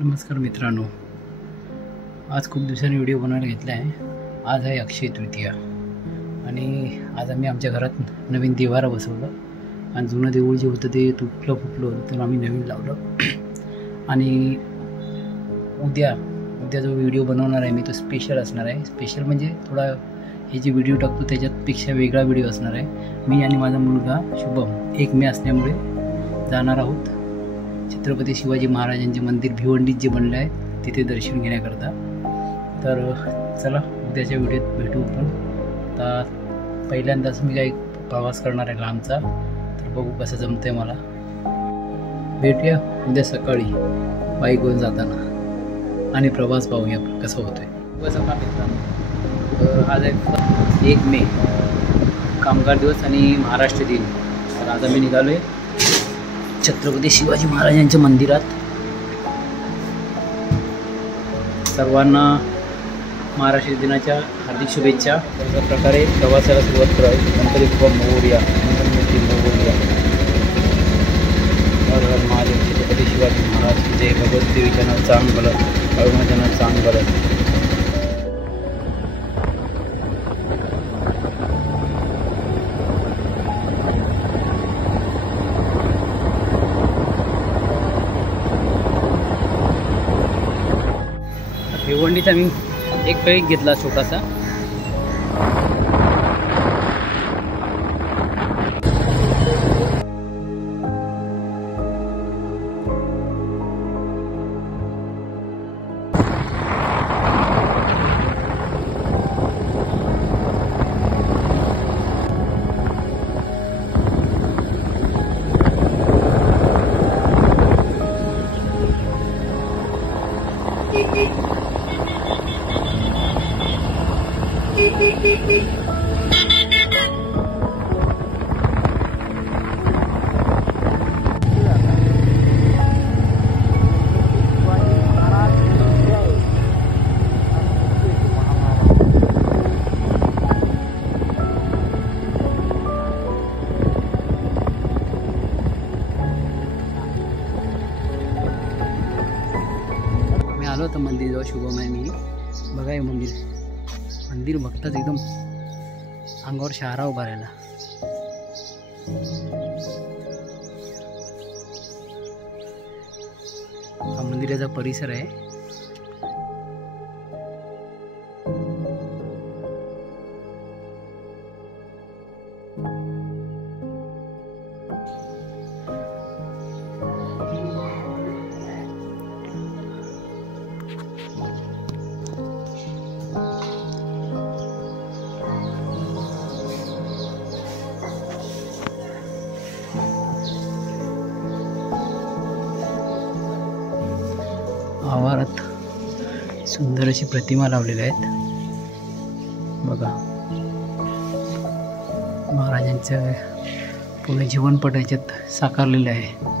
नमस्कार मित्रांनो, आज खूप दिवसांनी व्हिडिओ बनवायला घेतला आहे। आज आहे अक्षय तृतीया आणि आज आम्ही आमच्या घरात नवीन देवारा बसवलं आणि जुनं देऊळ जे होतं ते तुटलं फुटलं होतं, तर आम्ही नवीन लावलं। आणि उद्या जो व्हिडिओ बनवणार आहे मी तो स्पेशल असणार आहे। स्पेशल म्हणजे थोडा हे जे व्हिडिओ टाकतो त्याच्यापेक्षा वेगळा व्हिडिओ असणार आहे। मी आणि माझा मुलगा शुभम 1 मे असल्यामुळे जाणार आहोत छत्रपती शिवाजी महाराजांचे मंदिर भिवंडीत जे बनले आहे तिथे दर्शन घेण्याकरता। तर चला उद्याच्या व्हिडिओत भेटू। पण आता पहिल्यांदाच मी काही प्रवास करणार आहे लांबचा, तर बघू कसं जमतंय मला। भेटूया उद्या सकाळी बाईकवर जाताना आणि प्रवास पाहूया कसा होतोय। बघा मित्रांनो, आज आहे 1 मे कामगार दिवस आणि महाराष्ट्र दिन। तर आज आम्ही निघालोय छत्रपती शिवाजी महाराजांच्या मंदिरात। सर्वांना महाराष्ट्र दिनाच्या हार्दिक शुभेच्छा। अशा प्रकारे प्रवासाला सुरुवात करावी। गणपती बाप्पा मोरया, गणपती मोरया, हर हर महादेव। छत्रपती शिवाजी महाराज की जय। भगवत देवीच्या नाव चांग भलं, बाळूमाच्या नाव चांग भलं। भिवंडीचा मी एक ट्रेक घेतला छोटासा। आलो तर मंदिर जेव्हा शुभम आहे मी बघा। हे मंदिर बघताच एकदम अंगावर शहारा उभा राहिला। हा मंदिराचा परिसर आहे। आवारात सुंदर अशी प्रतिमा लावलेल्या आहेत बघा। महाराजांचं पूर्ण जीवनपट याच्यात साकारलेलं आहे।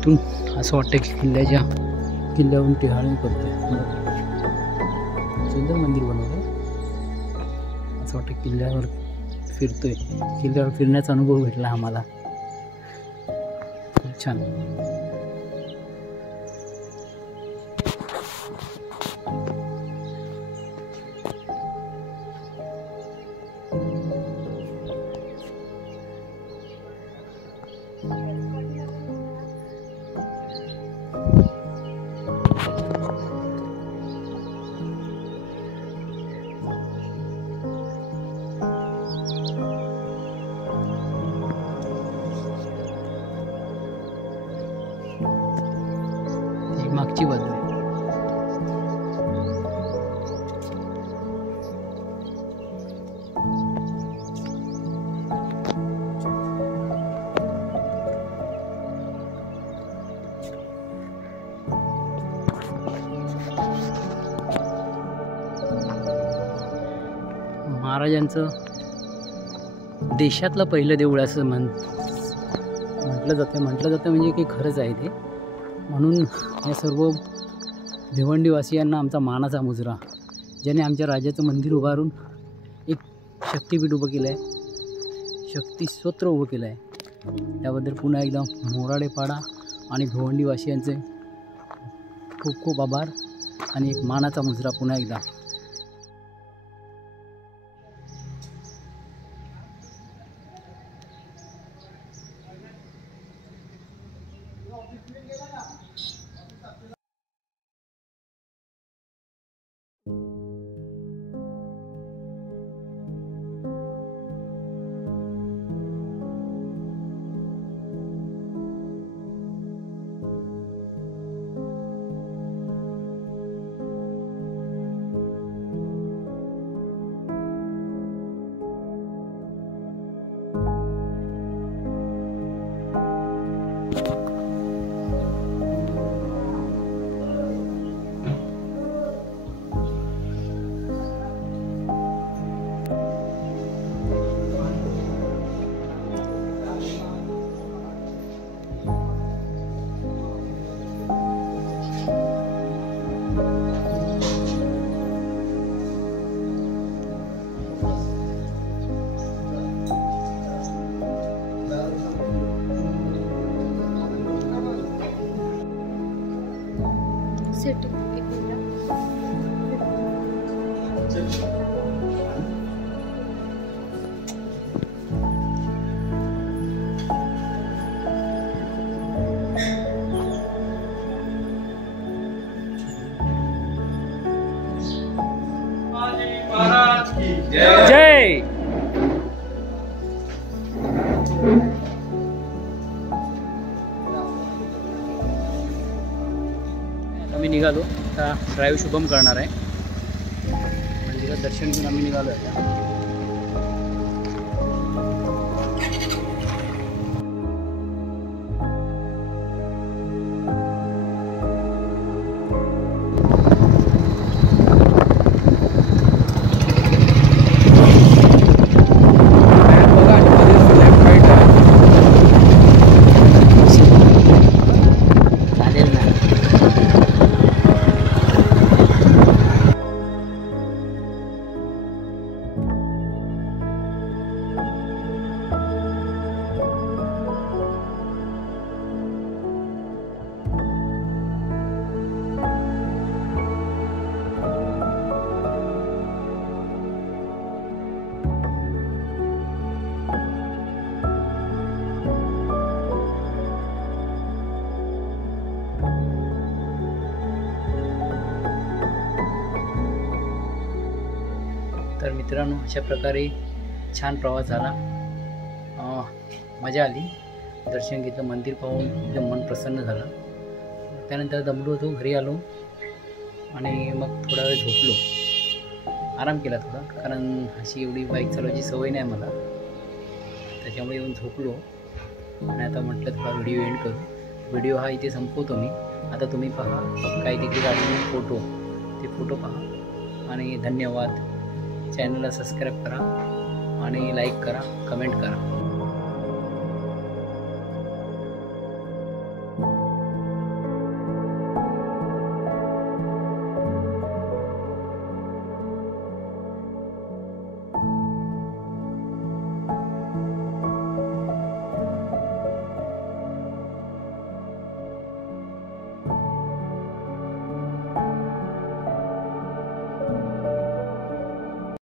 इथून असं वाटतं की किल्ल्यावरून टिहाळणी करतोय. सुंदर मंदिर बनवलं. असं वाटतं किल्ल्यावर फिरतोय. किल्ल्यावर फिरण्याचा अनुभव भेटला आम्हाला. खूप छान. मागची बाजू आहे. महाराजांचं देशातलं पहिलं देऊळ असं म्हटलं जातं म्हणजे की खरंच आहे ते. म्हणून या सर्व भिवंडीवासियांना आमचा मानाचा मुजरा, ज्याने आमच्या राजाचं मंदिर उभारून एक शक्तिपीठ उभं केलं आहे, शक्तिस्तोत्र उभं केलं आहे, त्याबद्दल पुन्हा एकदा मोराडेपाडा आणि भिवंडीवासियांचे खूप खूप आभार आणि एक मानाचा मुजरा पुन्हा एकदा. जय. आम्ही निघालो. आता ड्राईव्ह शुभम करणार आहे. मंदिरात दर्शन घेऊन आम्ही निघालो आता. तर मित्रांनो, अशा प्रकारे छान प्रवास झाला. मजा आली. दर्शन घेतलं, मंदिर पाहून एकदम मन प्रसन्न झालं. त्यानंतर दमलो होतो, घरी आलो आणि मग थोडा वेळ झोपलो, आराम केला थोडा, कारण अशी एवढी बाईक चालवायची सवय नाही मला, त्याच्यामुळे येऊन झोपलो. आणि आता म्हटलं थोडा व्हिडिओ एंड करू. व्हिडिओ हा इथे संपवतो मी. आता तुम्ही पहा काही तिकडे काढलेले फोटो, ते फोटो पहा आणि धन्यवाद. चॅनलला सबस्क्राईब करा आणि लाईक करा, कमेंट करा.